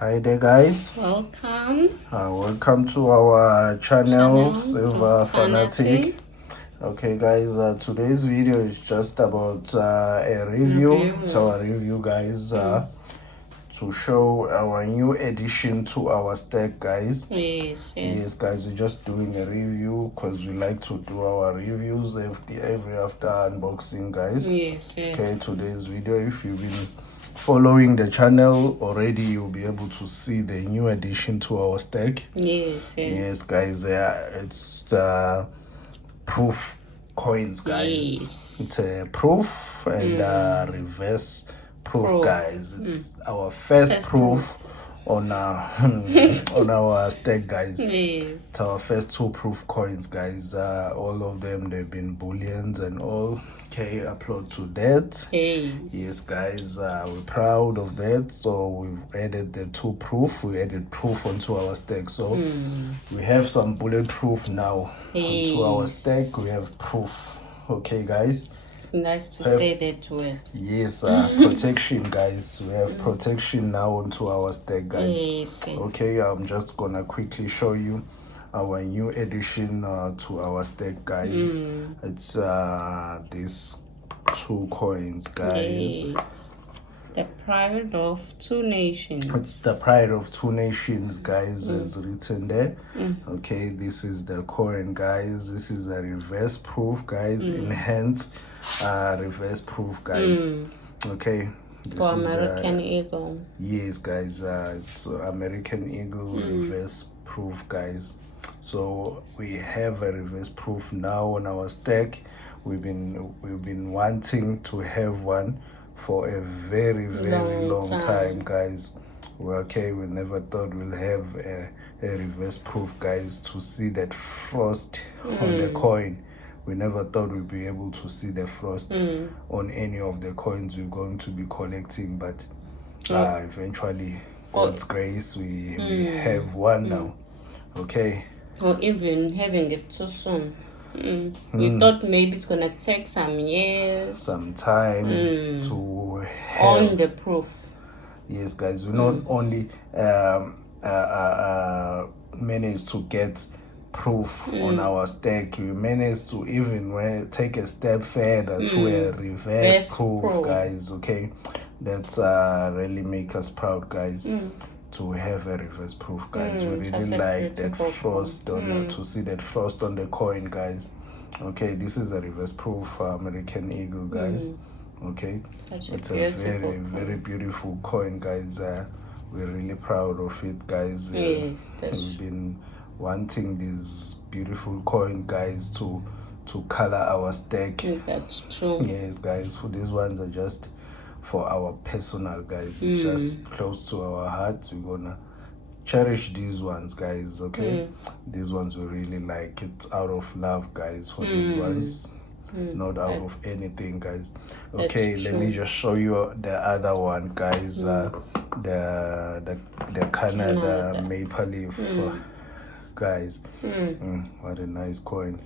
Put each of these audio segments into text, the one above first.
Hi there, guys. Welcome. Welcome to our channel, Silver Fanatic. Okay, guys. Today's video is just about a review. It's our review, guys. To show our new addition to our stack, guys. Yes, guys. We're just doing a review because we like to do our reviews every after unboxing, guys. Yes. Okay, today's video, if you've been following the channel already, you'll be able to see the new addition to our stack. Yes, guys. It's proof coins, guys. Yes. It's a proof and reverse proof, guys. It's our first proof on on our stack, guys. Yes. It's our first two proof coins, guys. All of them, they've been bullions and all. Okay, applaud to that. Yes, guys, we're proud of that. So we've added the two proof. We added proof onto our stack. So we have some bulletproof now onto our stack. We have proof. Okay, guys. It's nice to say that word. Yes, protection, guys. We have protection now onto our stack, guys. Yes. Okay, I'm just gonna quickly show you our new addition to our stack, guys. It's these two coins, guys. Yes. The pride of two nations. It's the pride of two nations, guys, as written there. Okay, this is the coin, guys. This is a reverse proof, guys. Enhanced reverse proof, guys. Okay, this For is American Eagle. Yes, guys, it's American Eagle reverse proof, guys. So we have a reverse proof now on our stack. We've been wanting to have one for a very long time, guys. Okay, we never thought we'll have a reverse proof, guys, to see that frost on the coin. We never thought we'd be able to see the frost on any of the coins we're going to be collecting, but eventually, God's grace, we have one now. Okay. Or even having it too soon. We thought maybe it's gonna take some years. Sometimes to have on the proof. Yes, guys, we not only managed to get proof on our stack, we managed to even take a step further to a reverse proof, guys. Okay, that's really make us proud, guys. To have a reverse proof, guys. We really like that frost on to see that frost on the coin, guys. Okay, this is a reverse proof American Eagle, guys. Okay, it's a very beautiful coin, guys. We're really proud of it, guys. Yes, we've been wanting this beautiful coin, guys, to color our stack. That's true. Yes, guys, for these ones are just for our personal, guys. It's just close to our hearts. We're gonna cherish these ones, guys. Okay, these ones we really like. It's out of love, guys, for these ones, not out of anything, guys. Okay, let me just show you the other one, guys. The Canada maple leaf, guys. What a nice coin.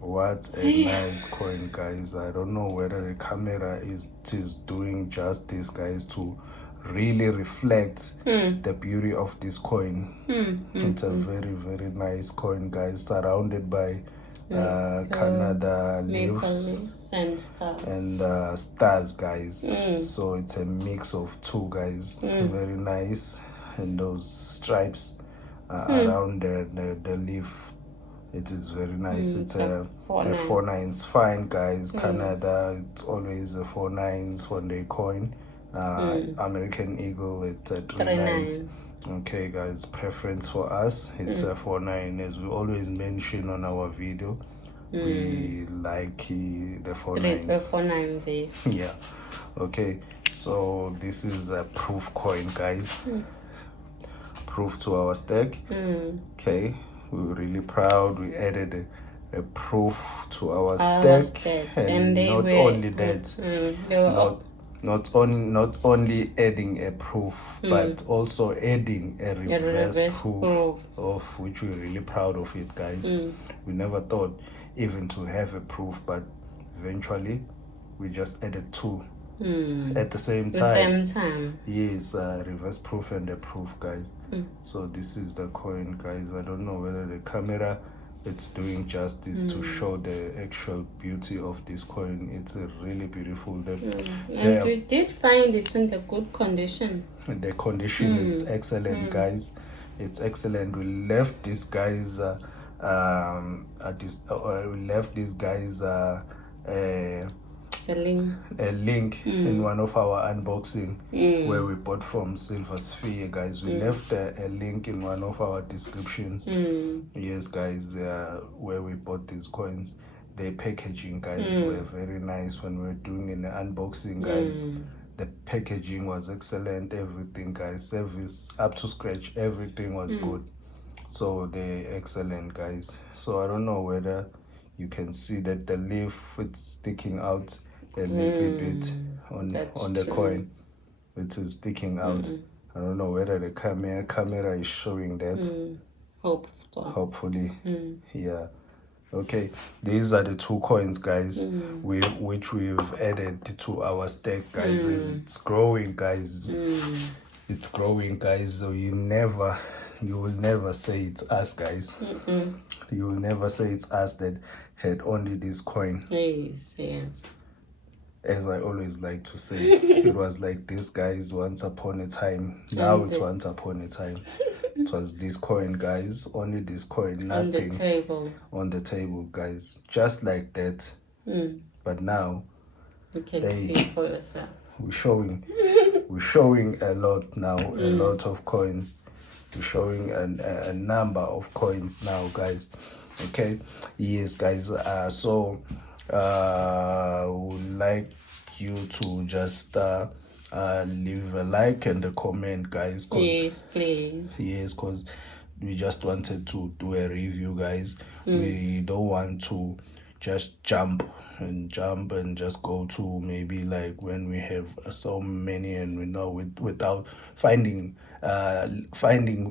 What a nice coin, guys. I don't know whether the camera is doing justice, guys, to really reflect the beauty of this coin. It's a very nice coin, guys, surrounded by Canada leaves and stars, and stars, guys. So it's a mix of two, guys. Very nice. And those stripes around the leaf, it is very nice. It's a 4-9. It's fine, guys. Canada, it's always a 4-9s for the coin. American Eagle, it's a 3-9s. Okay, guys, preference for us, it's a 4-9. As we always mention on our video, we like the 4-9s. The 4-9s, yeah. Okay, so this is a proof coin, guys. Proof to our stack. Okay, we're really proud. We added a proof to our stack, and not only that, not only adding a proof, but also adding a reverse proof, of which we're really proud of it, guys. We never thought even to have a proof, but eventually we just added two at the same The time. same time. Yes, reverse proof and a proof, guys. So this is the coin, guys. I don't know whether the camera it's doing justice to show the actual beauty of this coin. It's a really beautiful. And we did find it in the good condition. The condition is excellent, guys. It's excellent. We left these guys we left these guys A link in one of our unboxing where we bought from Silver Sphere, guys. We left a link in one of our descriptions. Yes, guys, where we bought these coins. The packaging, guys, were very nice when we were doing an unboxing, guys. The packaging was excellent. Everything, guys, service up to scratch, everything was good. So they're excellent, guys. So I don't know whether you can see that the leaf it's sticking out a little bit on the coin. It is sticking out. I don't know whether the camera is showing that. Hopefully. Yeah. Okay, these are the two coins, guys, which we've added to our stack, guys. As it's growing, guys. It's growing, guys. So you will never say it's us, guys. You will never say it's us that had only this coin. Yes, yeah. As I always like to say, it was like this, guys, once upon a time. Now it's once upon a time. It was this coin, guys. Only this coin, nothing. On the table, guys. Just like that. But now, you can see for yourself. We're showing a lot now, a lot of coins. We're showing a number of coins now, guys. Okay, yes, guys. So I would like you to just leave a like and a comment, guys. Yes, please. Yes, because we just wanted to do a review, guys. We don't want to just jump and just go to maybe like when we have so many and we know without finding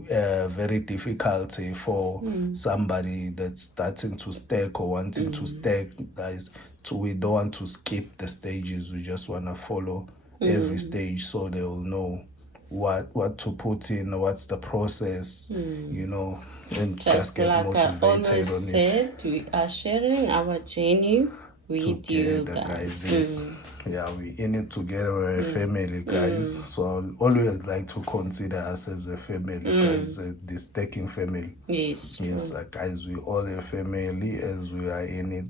very difficulty for somebody that's starting to stack or wanting to stack, guys. So we don't want to skip the stages. We just want to follow every stage so they will know what to put in, what's the process, you know, and just get like motivated I always on said, it. We are sharing our journey with you guys. Yes. Yeah, we in it together. We're a family, guys. So I always like to consider us as a family, guys, the stacking family. Yes, guys, we all a family as we are in it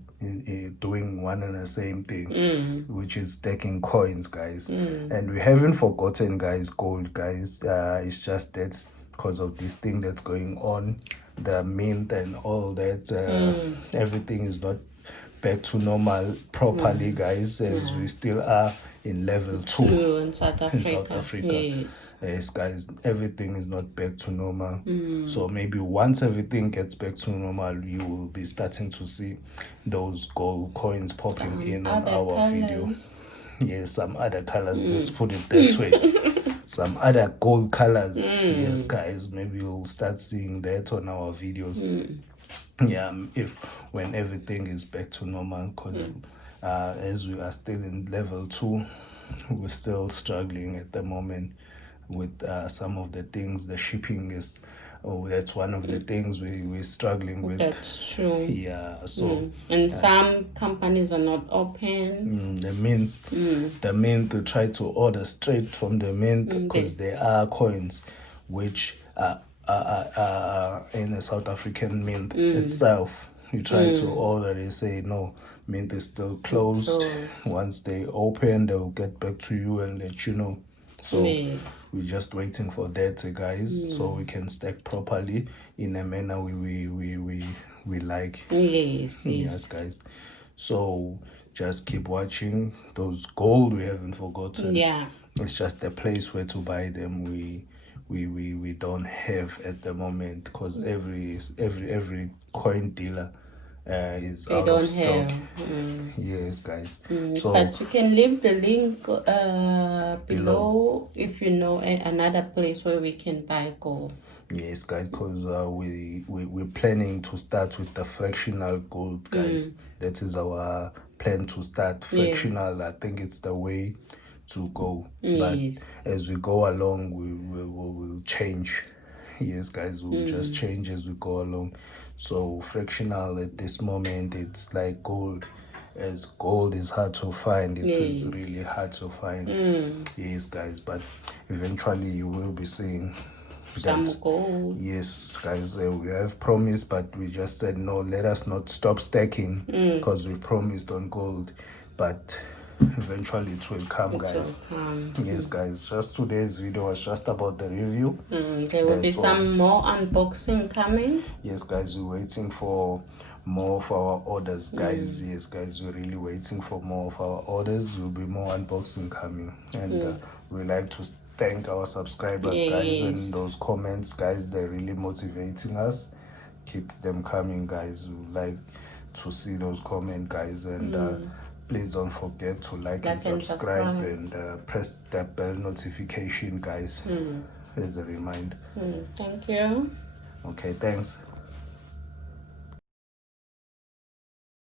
doing one and the same thing, which is stacking coins, guys. And we haven't forgotten, guys, gold, guys. It's just that because of this thing that's going on, the mint and all that, everything is not back to normal properly, guys, as we still are in level 2 in South Africa. Yes, guys, everything is not back to normal. So maybe once everything gets back to normal, you will be starting to see those gold coins popping in on our video. Yes, some other colors, let's put it that way. Some other gold colors. Yes, guys, maybe you'll start seeing that on our videos. Yeah, if when everything is back to normal, because as we are still in level 2, we're still struggling at the moment with some of the things. The shipping is that's one of the things we're struggling with. That's true. Yeah, so and some companies are not open. The mint to try to order straight from the mint, because there are coins which are in the South African mint itself. You try to order, they say no, mint is still closed. Once they open, they'll get back to you and let you know. So we're just waiting for that, guys, so we can stack properly in a manner we like. Yes, guys. So just keep watching. Those gold we haven't forgotten. Yeah, it's just the place where to buy them. We don't have at the moment, because every coin dealer is out of stock. Yes, guys. So but you can leave the link below if you know another place where we can buy gold. Yes, guys, because we're planning to start with the fractional gold, guys. That is our plan, to start fractional. I think it's the way to go. Yes. But as we go along, we'll change. Yes, guys, we'll just change as we go along. So fractional at this moment, it's like gold. As gold is hard to find, it is Yes. really hard to find. Yes, guys, but eventually you will be seeing Some that. gold. Yes, guys, we have promised, but we just said no, let us not stop stacking because we promised on gold. But eventually it will come, guys. Yes, guys, just today's video was just about the review. There will be some more unboxing coming. Yes, guys, we're waiting for more of our orders, guys. Yes, guys, we're really waiting for more of our orders. Will be more unboxing coming, and we like to thank our subscribers, guys, and those comments, guys. They're really motivating us. Keep them coming, guys. We like to see those comments, guys, and please don't forget to like and subscribe and press that bell notification, guys, as a reminder. Thank you. Okay, thanks.